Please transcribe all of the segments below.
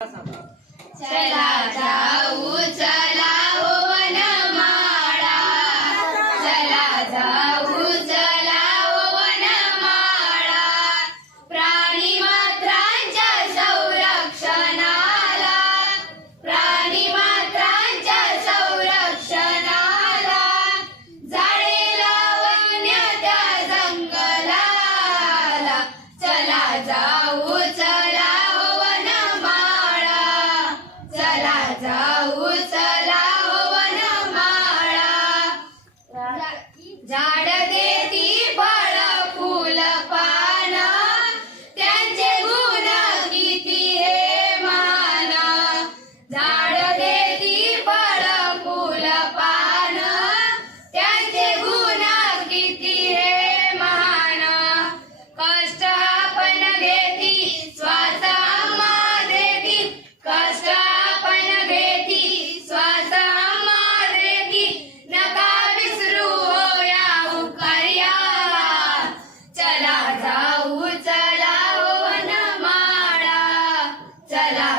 睡得着不 झाड देती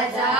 राजा